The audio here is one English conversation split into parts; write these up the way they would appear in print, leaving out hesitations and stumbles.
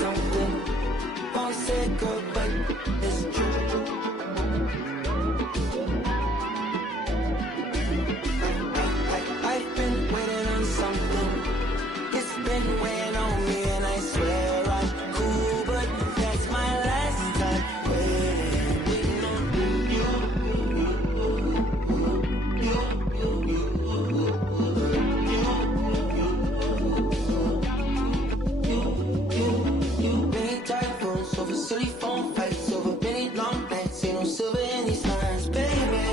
something. Won't say girl, but it's true. I've been waiting on something. It's been weighing on me, and I swear I'm cool, but that's my last time waiting on you. Many typhoons over silly phone fights, over many long nights. Ain't no silver in these lines, baby.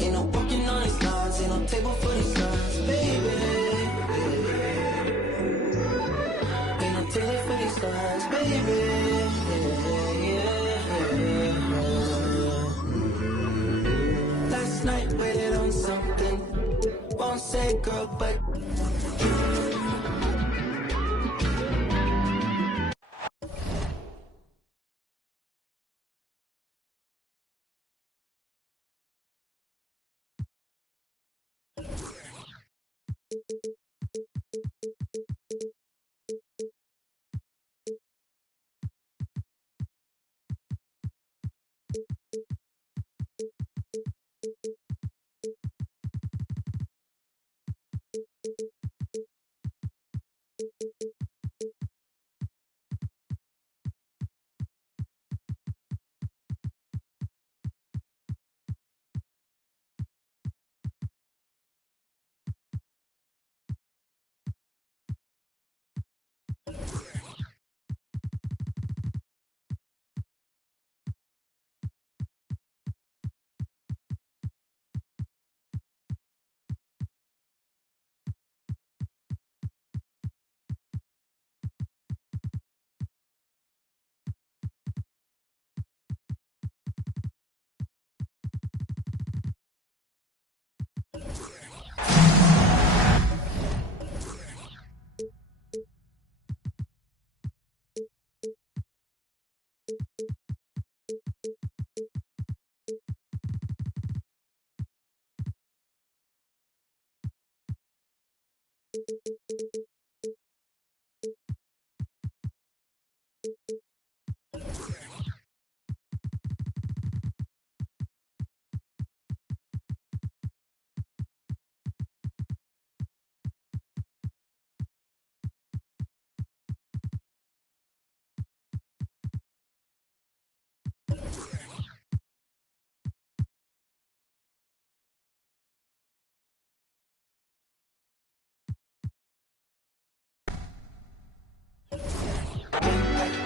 Ain't no walking on these lines, ain't no table for these lines, baby. Ain't no table for these lines, baby. Last night waited on something. Won't say girl, but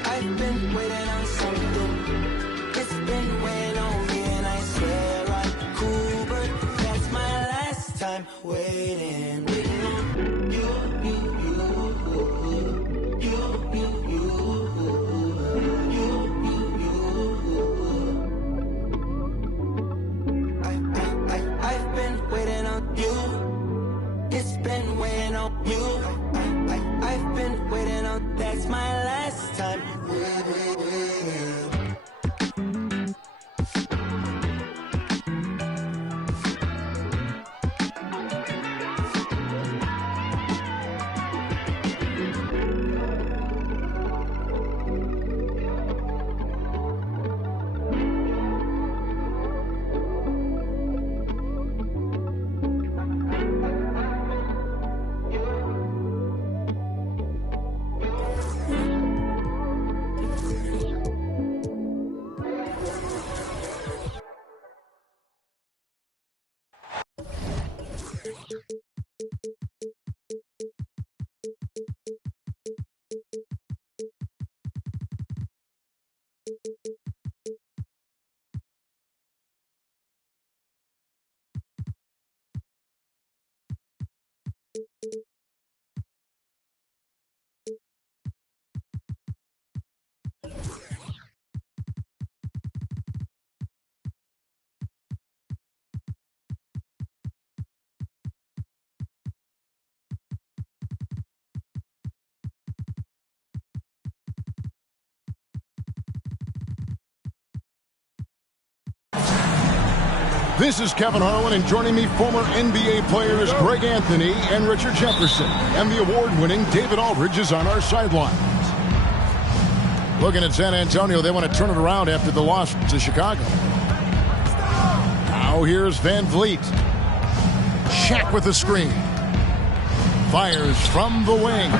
I've been waiting on something. It's been weighing on me, and I swear I'm cool, but that's my last time waiting on you. I've been waiting on you. It's been weighing on you. I've been waiting on. That's my last time waiting. This is Kevin Harlan, and joining me, former NBA players Greg Anthony and Richard Jefferson. And the award-winning David Aldridge is on our sidelines. Looking at San Antonio, they want to turn it around after the loss to Chicago. Now here's Van Vliet. Shaq with the screen. Fires from the wing.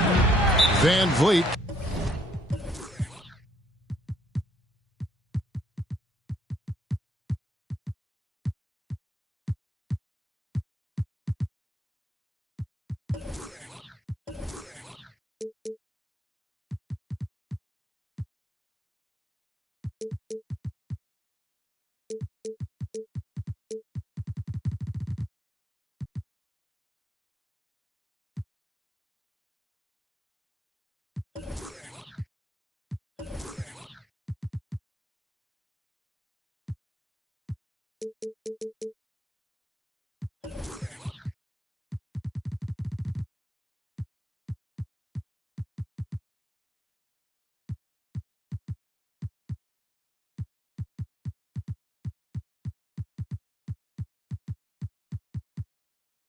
Van Vliet.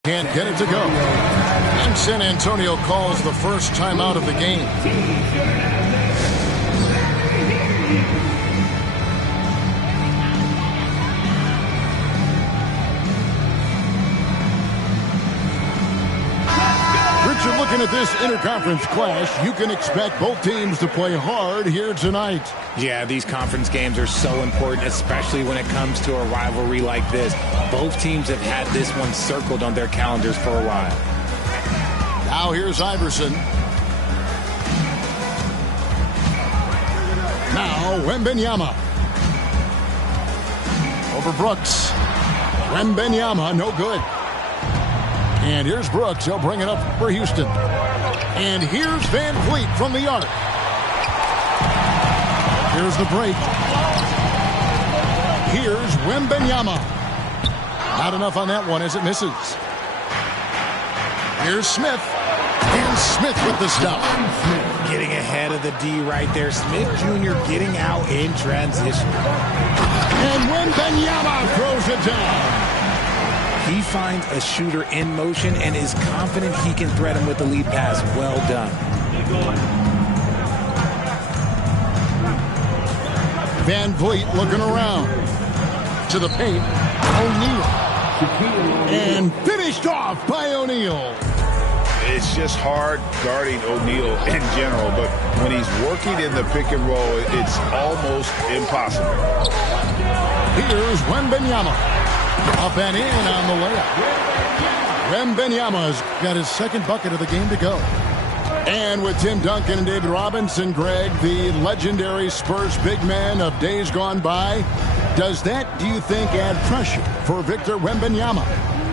Can't get it to go. And San Antonio calls the first timeout of the game. Richard, looking at this interconference clash, you can expect both teams to play hard here tonight. Yeah, these conference games are so important, especially when it comes to a rivalry like this. Both teams have had this one circled on their calendars for a while. Now here's Iverson. Now Wembanyama. Over Brooks. Wembanyama, no good. And here's Brooks. He'll bring it up for Houston. And here's Van Vliet from the arc. Here's the break. Here's Wembanyama. Not enough on that one as it misses. Here's Smith. And Smith with the stop. Getting ahead of the D right there. Smith Jr. getting out in transition. And Wembanyama throws it down. He finds a shooter in motion and is confident he can thread him with the lead pass. Well done. Van Vliet looking around. To the paint. O'Neal. And finished off by O'Neal. It's just hard guarding O'Neal in general, but when he's working in the pick and roll, it's almost impossible. Here's Wembanyama. Up and in on the layup. Wembanyama's got his second bucket of the game to go. And with Tim Duncan and David Robinson, Greg, the legendary Spurs big man of days gone by, does that, do you think, add pressure for Victor Wembanyama?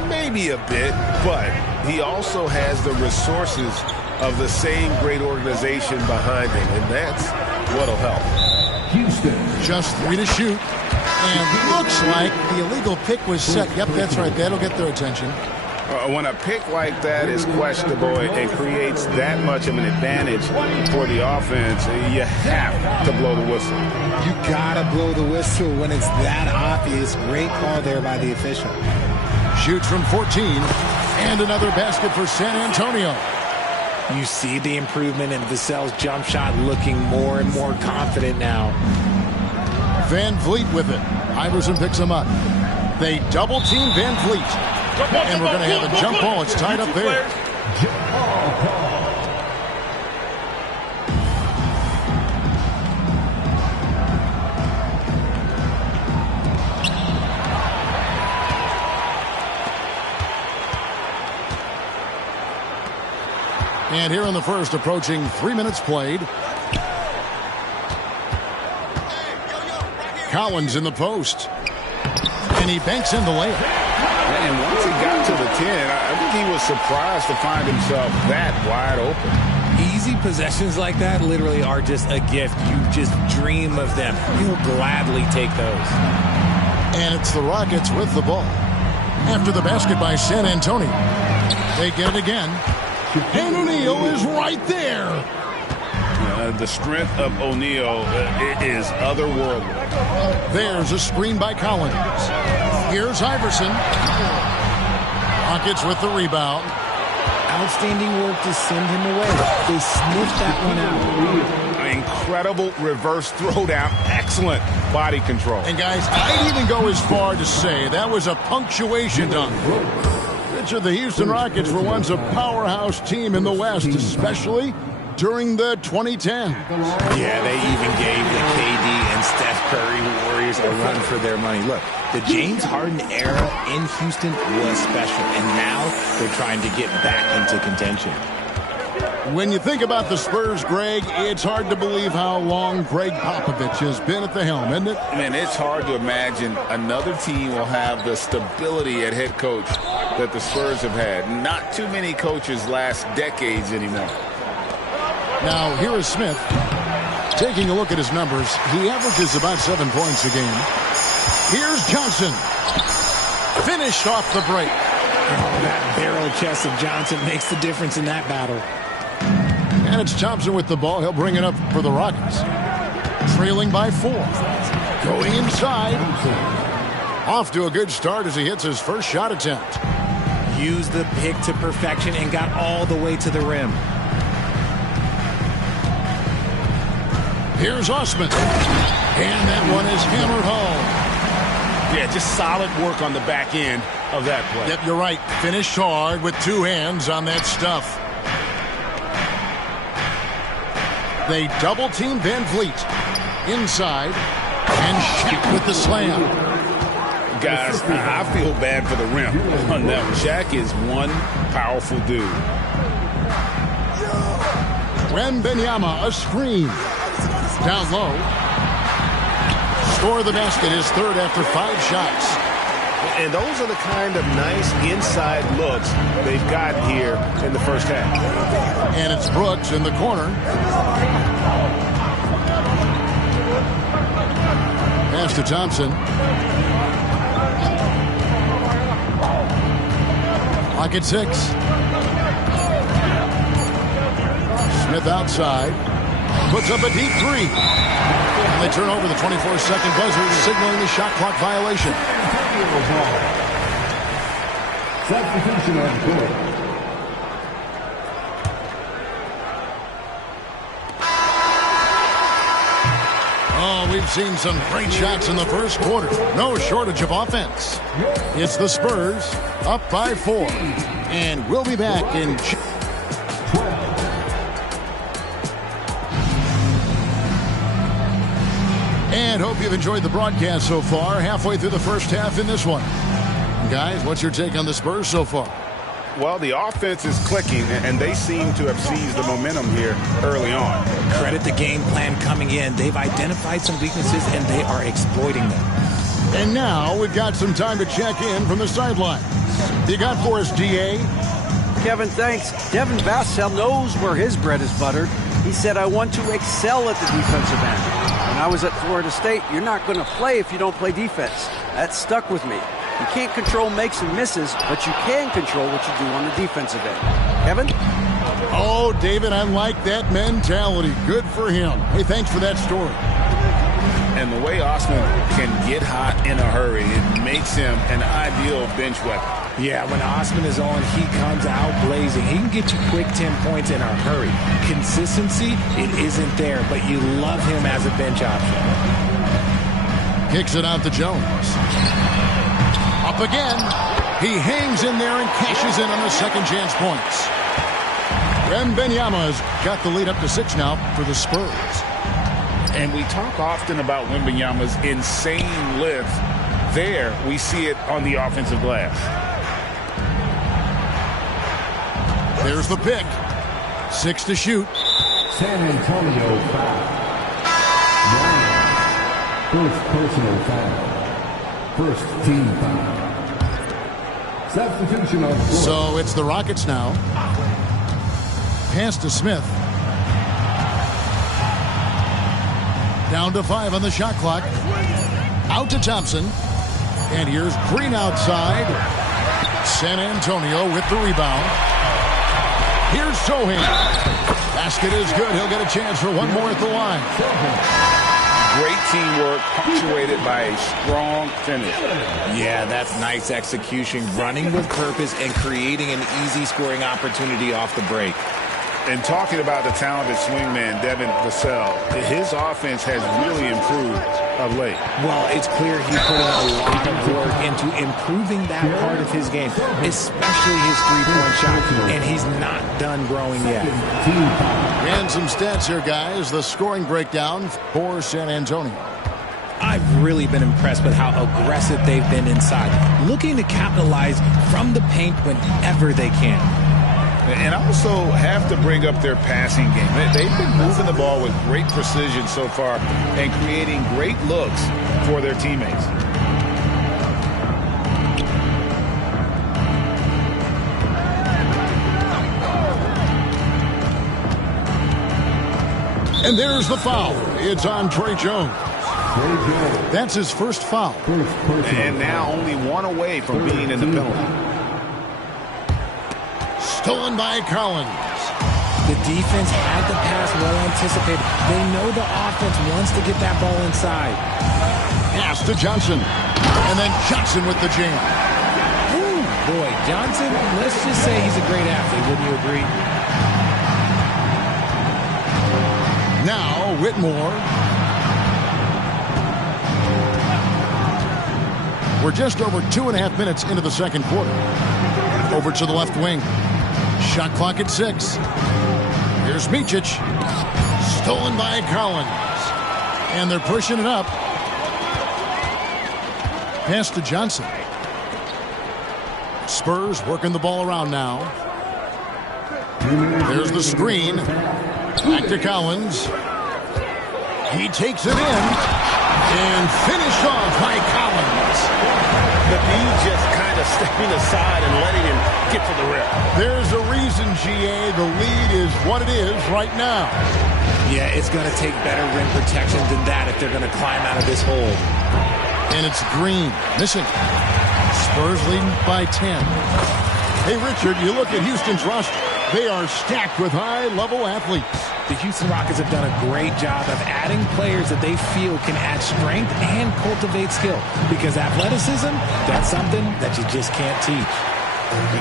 Maybe a bit, but he also has the resources of the same great organization behind him, and that's what'll help. Houston. Just 3 to shoot. And looks like the illegal pick was set. Yep, that's right. That'll get their attention. When a pick like that is questionable and creates that much of an advantage for the offense, you have to blow the whistle. You gotta blow the whistle when it's that obvious. Great call there by the official. Shoots from 14. And another basket for San Antonio. You see the improvement in Vassell's jump shot, looking more and more confident now. Van Vliet with it. Iverson picks him up. They double team Van Vliet. And we're going to have a jump ball. It's tied up there. And here in the first, approaching 3 minutes played. Collins in the post. And he banks in the layup. And once he got to the 10, I think he was surprised to find himself that wide open. Easy possessions like that literally are just a gift. You just dream of them. You'll gladly take those. And it's the Rockets with the ball. After the basket by San Antonio. They get it again. And O'Neal is right there. The strength of O'Neal is otherworldly. There's a screen by Collins. Here's Iverson. Rockets with the rebound. Outstanding work to send him away. They sniffed that one out. An incredible reverse throwdown. Excellent body control. And guys, I'd even go as far to say that was a punctuation dunk. Richard, the Houston Rockets were once a powerhouse team in the West, especially during the 2010. Yeah, they even gave the KD and Steph Curry Warriors a run for their money. Look, the James Harden era in Houston was special, and now they're trying to get back into contention. When you think about the Spurs, Greg, it's hard to believe how long Greg Popovich has been at the helm, isn't it? Man, it's hard to imagine another team will have the stability at head coach that the Spurs have had. Not too many coaches last decades anymore. Now, here is Smith. Taking a look at his numbers, he averages about 7 points a game. Here's Johnson. Finished off the break. Oh, that barrel chest of Johnson makes the difference in that battle. And it's Thompson with the ball. He'll bring it up for the Rockets. Trailing by 4. Going inside. Off to a good start as he hits his first shot attempt. Used the pick to perfection and got all the way to the rim. Here's Osman. And that one is hammered home. Yeah, just solid work on the back end of that play. Yep, you're right. Finished hard with 2 hands on that stuff. They double-team Van Vliet. Inside. And Shaq with the slam. Guys, I feel bad for the rim on that one. Shaq is one powerful dude. Wembanyama, a screen. Down low. Score the basket, his third after 5 shots. And those are the kind of nice inside looks they've gotten here in the first half. And it's Brooks in the corner. Pass to Thompson. Clock at 6. Smith outside. Puts up a deep 3. And they turn over the 24-second buzzer, signaling the shot clock violation. Substitution on the court. Oh, we've seen some great shots in the first quarter. No shortage of offense. It's the Spurs up by 4. And we'll be back in... And hope you've enjoyed the broadcast so far. Halfway through the first half in this one. Guys, what's your take on the Spurs so far? Well, the offense is clicking, and they seem to have seized the momentum here early on. Credit the game plan coming in. They've identified some weaknesses, and they are exploiting them. And now we've got some time to check in from the sideline. You got for us, D.A.? Kevin, thanks. Devin Vassell knows where his bread is buttered. He said, I want to excel at the defensive end. When I was at Florida State, you're not going to play if you don't play defense. That stuck with me. You can't control makes and misses, but you can control what you do on the defensive end. Kevin? Oh, David, I like that mentality. Good for him. Hey, thanks for that story. And the way Osman can get hot in a hurry, it makes him an ideal bench weapon. Yeah, when Osman is on, he comes out blazing. He can get you quick 10 points in a hurry. Consistency, it isn't there, but you love him as a bench option. Kicks it out to Jones. Up again. He hangs in there and cashes in on the second chance points. Wembanyama's got the lead up to 6 now for the Spurs. And we talk often about Wembanyama's insane lift. There, we see it on the offensive glass. There's the pick. 6 to shoot. San Antonio foul. First personal foul. First team foul. Substitution on the floor. So it's the Rockets now. Pass to Smith. Down to 5 on the shot clock. Out to Thompson. And here's Green outside. San Antonio with the rebound. Here's Sohan. Basket is good. He'll get a chance for one more at the line. Great teamwork punctuated by a strong finish. Yeah, that's nice execution, running with purpose and creating an easy scoring opportunity off the break. And talking about the talented swingman, Devin Vassell, his offense has really improved of late. Well, it's clear he put in a lot of work into improving that part of his game, especially his three-point shot, and he's not done growing yet. And some stats here, guys. The scoring breakdown for San Antonio. I've really been impressed with how aggressive they've been inside, looking to capitalize from the paint whenever they can. And also have to bring up their passing game. They've been moving the ball with great precision so far and creating great looks for their teammates. And there's the foul. It's on Tre Jones. That's his first foul. And now only one away from being in the penalty. Stolen by Collins. The defense had the pass well anticipated. They know the offense wants to get that ball inside. Pass to Johnson. And then Johnson with the jam. Ooh, boy, Johnson, let's just say he's a great athlete. Wouldn't you agree? Now Whitmore. We're just over 2.5 minutes into the second quarter. Over to the left wing. Shot clock at 6. Here's Micic. Stolen by Collins. And they're pushing it up. Pass to Johnson. Spurs working the ball around now. There's the screen. Back to Collins. He takes it in. And finished off by Collins. The D just kind of stepping aside and letting him get to the rim. There's a reason, GA, the lead is what it is right now. Yeah, it's going to take better rim protection than that if they're going to climb out of this hole. And it's Green missing. Spurs leading by 10. Hey, Richard, you look at Houston's roster. They are stacked with high-level athletes. The Houston Rockets have done a great job of adding players that they feel can add strength and cultivate skill. Because athleticism, that's something that you just can't teach.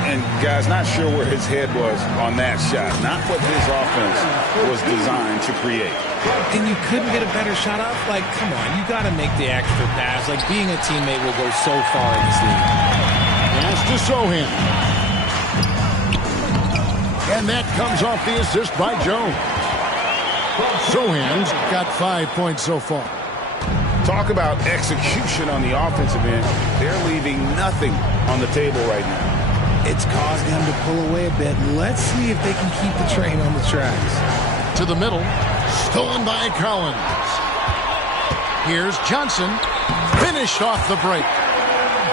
And guys, not sure where his head was on that shot. Not what his offense was designed to create. And you couldn't get a better shot off? Like, come on, you got to make the extra pass. Like, being a teammate will go so far in this league. Pass to Sohan. And that comes off the assist by Jones. Sohan's got 5 points so far. Talk about execution on the offensive end. They're leaving nothing on the table right now. It's caused them to pull away a bit. Let's see if they can keep the train on the tracks. To the middle. Stolen by Collins. Here's Johnson. Finished off the break.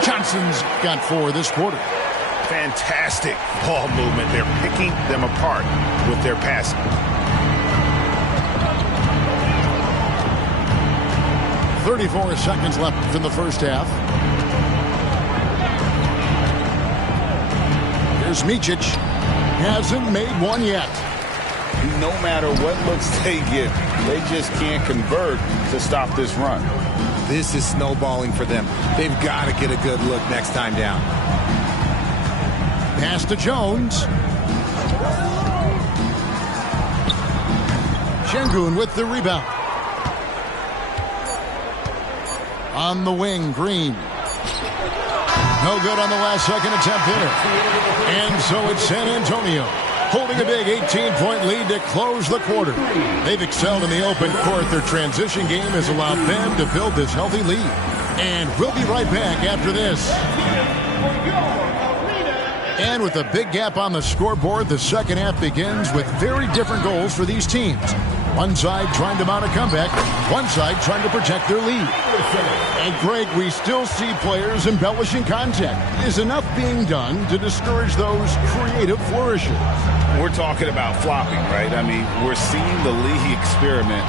Johnson's got 4 this quarter. Fantastic ball movement. They're picking them apart with their passing. .34 seconds left in the first half. Here's Micic. Hasn't made one yet. No matter what looks they get, they just can't convert to stop this run. This is snowballing for them. They've got to get a good look next time down. Pass to Jones. Şengün with the rebound. On the wing, Green. No good on the last second attempt hitter. And so it's San Antonio holding a big 18-point lead to close the quarter. They've excelled in the open court. Their transition game has allowed them to build this healthy lead. And we'll be right back after this. And with a big gap on the scoreboard, the second half begins with very different goals for these teams. One side trying to mount a comeback, one side trying to protect their lead. And Greg, we still see players embellishing contact. Is enough being done to discourage those creative flourishes? We're talking about flopping, right? I mean, we're seeing the league experiment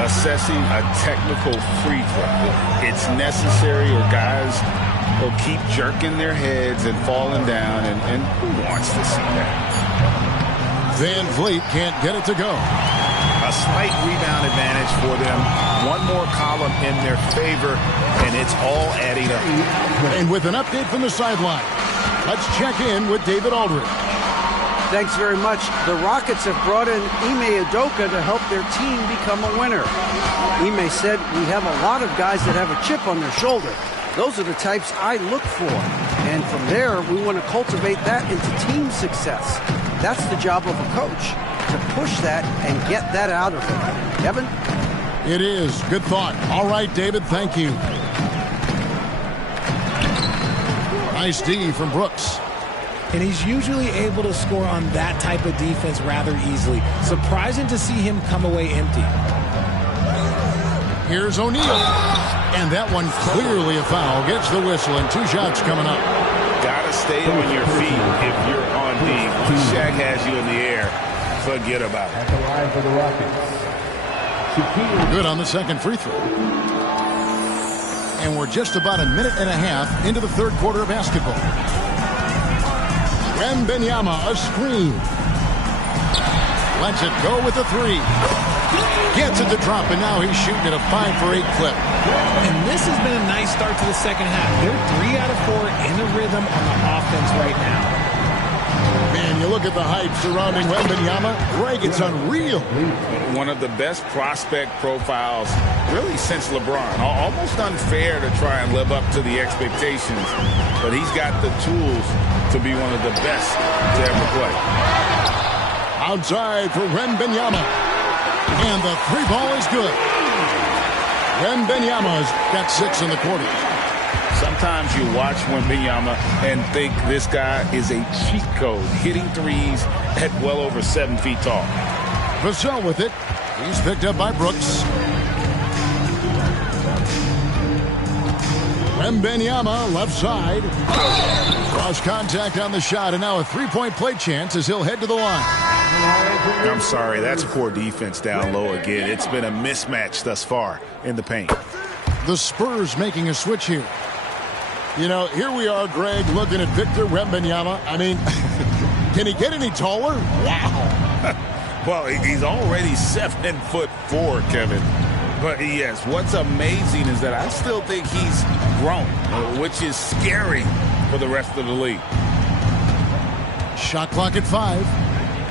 assessing a technical free throw. It's necessary or guys will keep jerking their heads and falling down, and who wants to see that? Van Vliet can't get it to go. a slight rebound advantage for them. One more column in their favor, and it's all adding up. And with an update from the sideline, let's check in with David Aldridge. Thanks very much. The Rockets have brought in Ime Udoka to help their team become a winner. Ime said, "We have a lot of guys that have a chip on their shoulder. Those are the types I look for. And from there, we want to cultivate that into team success. That's the job of a coach, to push that and get that out of them." Kevin? It is. Good thought. All right, David, thank you. Nice D from Brooks. And he's usually able to score on that type of defense rather easily. Surprising to see him come away empty. Here's O'Neal. And that one clearly a foul. Gets the whistle, and 2 shots coming up. Gotta stay on your feet if you're on D. Once Shaq has you in the air, forget about it. At the line for the Rockets, Shaquille. Good on the second free throw. And we're just about a minute and a half into the third quarter of basketball. Wembanyama, a screen. Lets it go with the 3. Gets it to drop, and now he's shooting at a 5 for 8 clip. And this has been a nice start to the second half. They're 3 out of 4 in a rhythm on the offense right now. Man, you look at the hype surrounding Wembanyama. Greg, it's unreal. One of the best prospect profiles really since LeBron. Almost unfair to try and live up to the expectations, but he's got the tools to be one of the best to ever play. Outside for Wembanyama. And the 3 ball is good. Wembanyama's got 6 in the quarter. Sometimes you watch Wembanyama and think this guy is a cheat code, hitting threes at well over 7 feet tall. Vassell with it. He's picked up by Brooks. Wembanyama left side. Cross contact on the shot, and now a 3-point play chance as he'll head to the line. I'm sorry, that's poor defense down low again. It's been a mismatch thus far in the paint. The Spurs making a switch here. You know, here we are, Greg, looking at Victor Wembanyama. I mean, can he get any taller? Wow. Well, he's already 7'4", Kevin. But yes, what's amazing is that I still think he's grown, which is scary for the rest of the league. Shot clock at 5.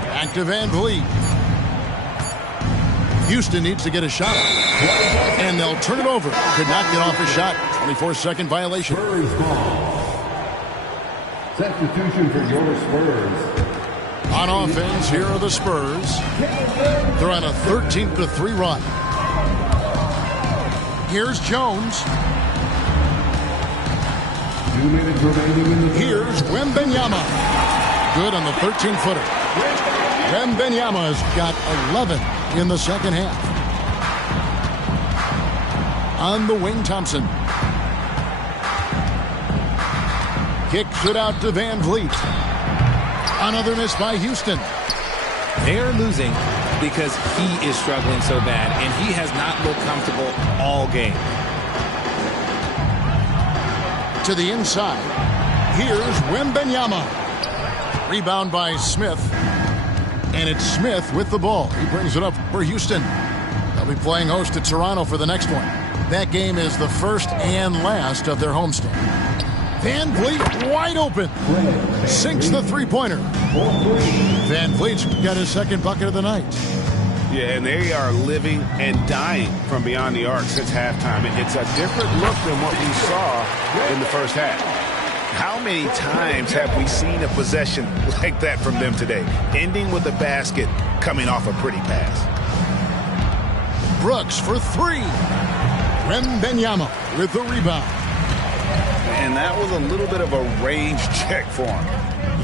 Back to Van Vliet. Houston needs to get a shot. And they'll turn it over. Could not get off a shot. 24-second violation. Spurs ball. Substitution for your Spurs. On offense, here are the Spurs. They're on a 13-3 run. Here's Jones. 2 minutes remaining in the third. Here's Wembanyama. Good on the 13-footer. Wembanyama's got 11 in the second half. On the wing, Thompson. Kicks it out to Van Vliet. Another miss by Houston. They are losing because he is struggling so bad, and he has not looked comfortable all game. To the inside. Here's Wembanyama. Rebound by Smith. And it's Smith with the ball. He brings it up for Houston. They'll be playing host to Toronto for the next one. That game is the first and last of their homestand. Van Vliet wide open. Sinks the 3-pointer. Van Vliet's got his second bucket of the night. Yeah, and they are living and dying from beyond the arc since halftime. It's a different look than what we saw in the first half. How many times have we seen a possession like that from them today? Ending with a basket, coming off a pretty pass. Brooks for 3. Wembanyama with the rebound. And that was a little bit of a range check for him.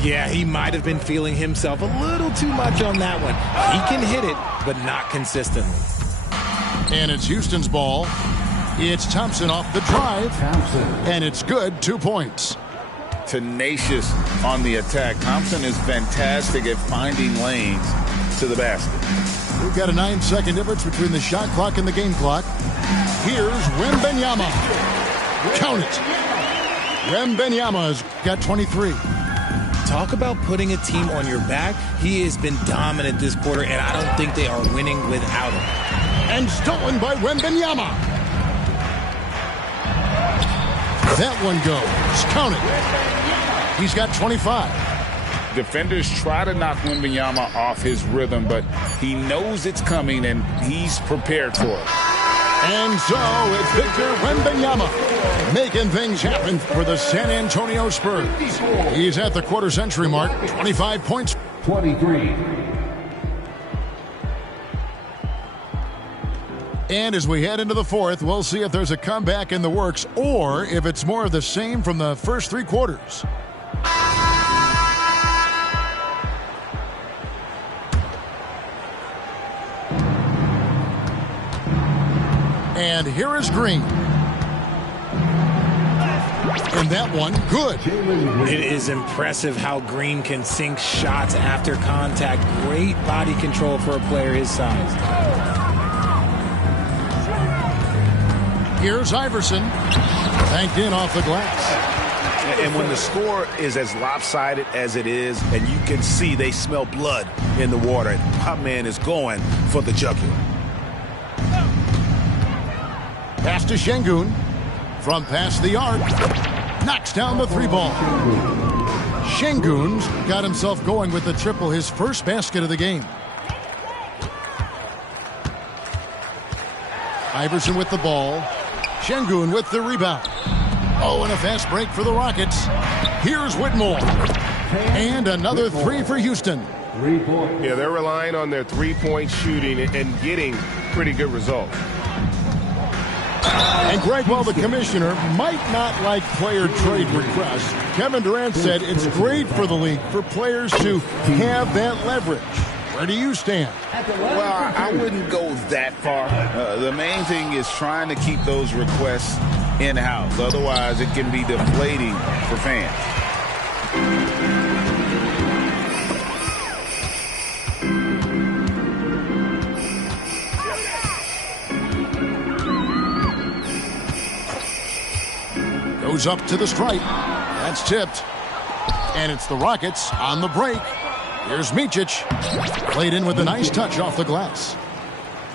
Yeah, he might have been feeling himself a little too much on that one. He can hit it, but not consistently. And it's Houston's ball. It's Thompson off the drive. Thompson. And it's good. 2 points. Tenacious on the attack. Thompson is fantastic at finding lanes to the basket. We've got a 9-second difference between the shot clock and the game clock. Here's Wembanyama. Count it. Wembanyama's got 23. Talk about putting a team on your back. He has been dominant this quarter, and I don't think they are winning without him. And stolen by Wembanyama. That one goes. Count it. He's got 25. Defenders try to knock Wembanyama off his rhythm, but he knows it's coming, and he's prepared for it. And so it's Victor Wembanyama making things happen for the San Antonio Spurs. He's at the quarter-century mark, 25 points. 23. And as we head into the fourth, we'll see if there's a comeback in the works or if it's more of the same from the first three quarters. And here is Green. And that one, good. It is impressive how Green can sink shots after contact. Great body control for a player his size. Here's Iverson. Banked in off the glass. And when the score is as lopsided as it is, and you can see they smell blood in the water, my man is going for the jugular. Pass to Şengün. From past the arc. Knocks down the three ball. Şengün's got himself going with the triple, his first basket of the game. Iverson with the ball. Şengün with the rebound. Oh, and a fast break for the Rockets. Here's Whitmore. And another three for Houston. 3 points. Yeah, they're relying on their three-point shooting and getting pretty good results. And Greg, while the commissioner might not like player trade requests, Kevin Durant said it's great for the league for players to have that leverage. Where do you stand? Well, I wouldn't go that far. The main thing is trying to keep those requests in-house. Otherwise, it can be deflating for fans. Goes up to the stripe. That's tipped. And it's the Rockets on the break. Here's Micic. Played in with a nice touch off the glass.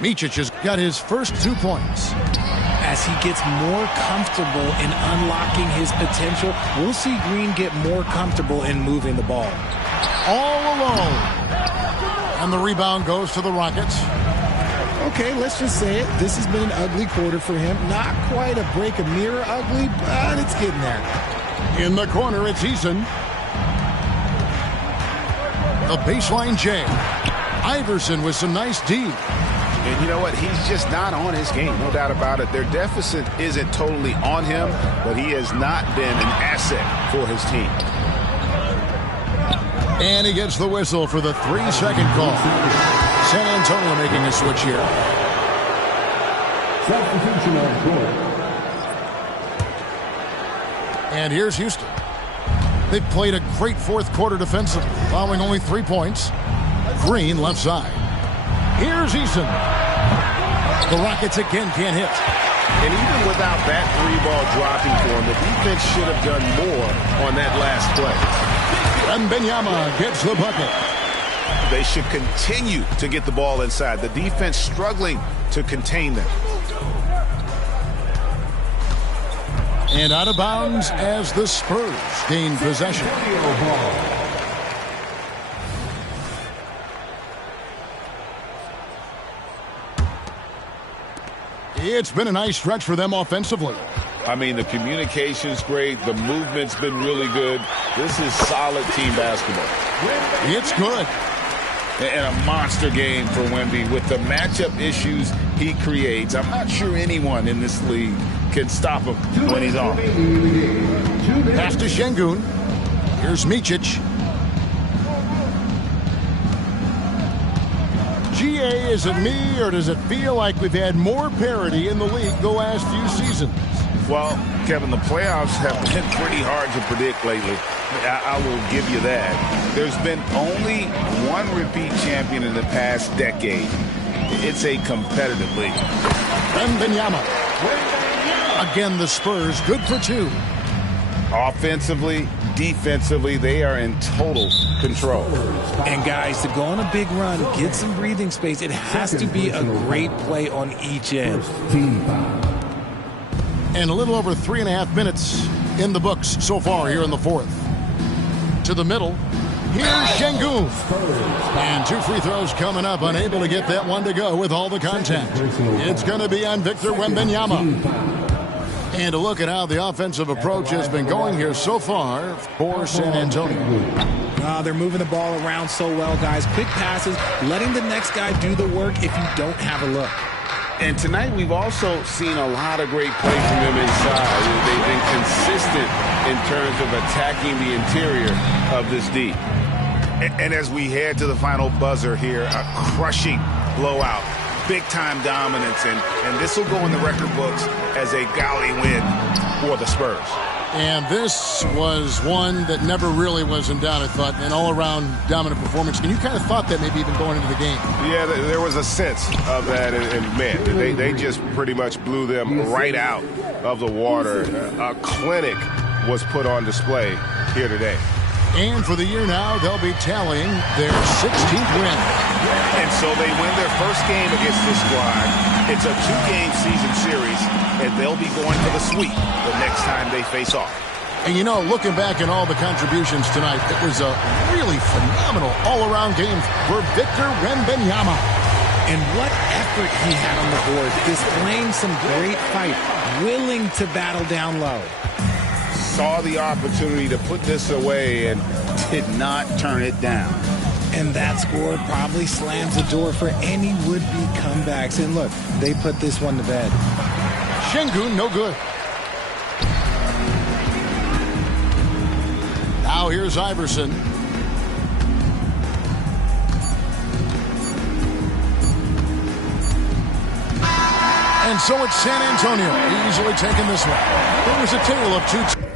Micic has got his first 2 points. As he gets more comfortable in unlocking his potential, we'll see Green get more comfortable in moving the ball. All alone. And the rebound goes to the Rockets. Okay, let's just say it. This has been an ugly quarter for him. Not quite a break a mirror ugly, but it's getting there. In the corner, it's Eason. The baseline J. Iverson with some nice D. And you know what? He's just not on his game, no doubt about it. Their deficit isn't totally on him, but he has not been an asset for his team. And he gets the whistle for the 3-second call. San Antonio making a switch here. Substitution on court. And here's Houston. They've played a great fourth quarter defensively, allowing only 3 points. Green left side. Here's Eason. The Rockets again can't hit. And even without that three-ball dropping for him, the defense should have done more on that last play. Wembanyama gets the bucket. They should continue to get the ball inside. The defense struggling to contain them. And out of bounds as the Spurs gain possession. It's been a nice stretch for them offensively. I mean, the communication's great. The movement's been really good. This is solid team basketball. It's good. And a monster game for Wemby with the matchup issues he creates. I'm not sure anyone in this league can stop him when he's on. Pass to Şengün. Here's Micic. GA, is it me or does it feel like we've had more parity in the league the last few seasons? Well, Kevin, the playoffs have been pretty hard to predict lately. I will give you that. There's been only one repeat champion in the past decade. It's a competitive league. Wembanyama. Again, the Spurs good for two. Offensively, defensively, they are in total control. And guys, to go on a big run, get some breathing space, it has to be a great play on each end. And a little over 3.5 minutes in the books so far here in the fourth. To the middle. Here's Şengün. And 2 free throws coming up. Unable to get that one to go with all the contact. It's going to be on Victor Wembanyama. And a look at how the offensive approach has been going here so far for San Antonio. They're moving the ball around so well, guys. Quick passes, letting the next guy do the work if you don't have a look. And tonight we've also seen a lot of great play from them inside. They've been consistent in terms of attacking the interior of this D. And as we head to the final buzzer here, a crushing blowout, big-time dominance, and this will go in the record books as a galley win for the Spurs. And this was one that never really was in doubt, I thought, an all-around dominant performance. And you kind of thought that maybe even going into the game. Yeah, there was a sense of that, and man, they just pretty much blew them right out of the water. A clinic was put on display here today. And for the year now, they'll be tallying their 16th win. And so they win their first game against this squad. It's a 2-game season series, and they'll be going for the sweep the next time they face off. And you know, looking back at all the contributions tonight, it was a really phenomenal all-around game for Victor Wembanyama. And what effort he had on the board, displaying some great fight, willing to battle down low. Saw the opportunity to put this away and did not turn it down. And that score probably slams the door for any would-be comebacks. And look, they put this one to bed. Şengün, no good. Now here's Iverson. And so it's San Antonio easily taking this one. It was a tale of two.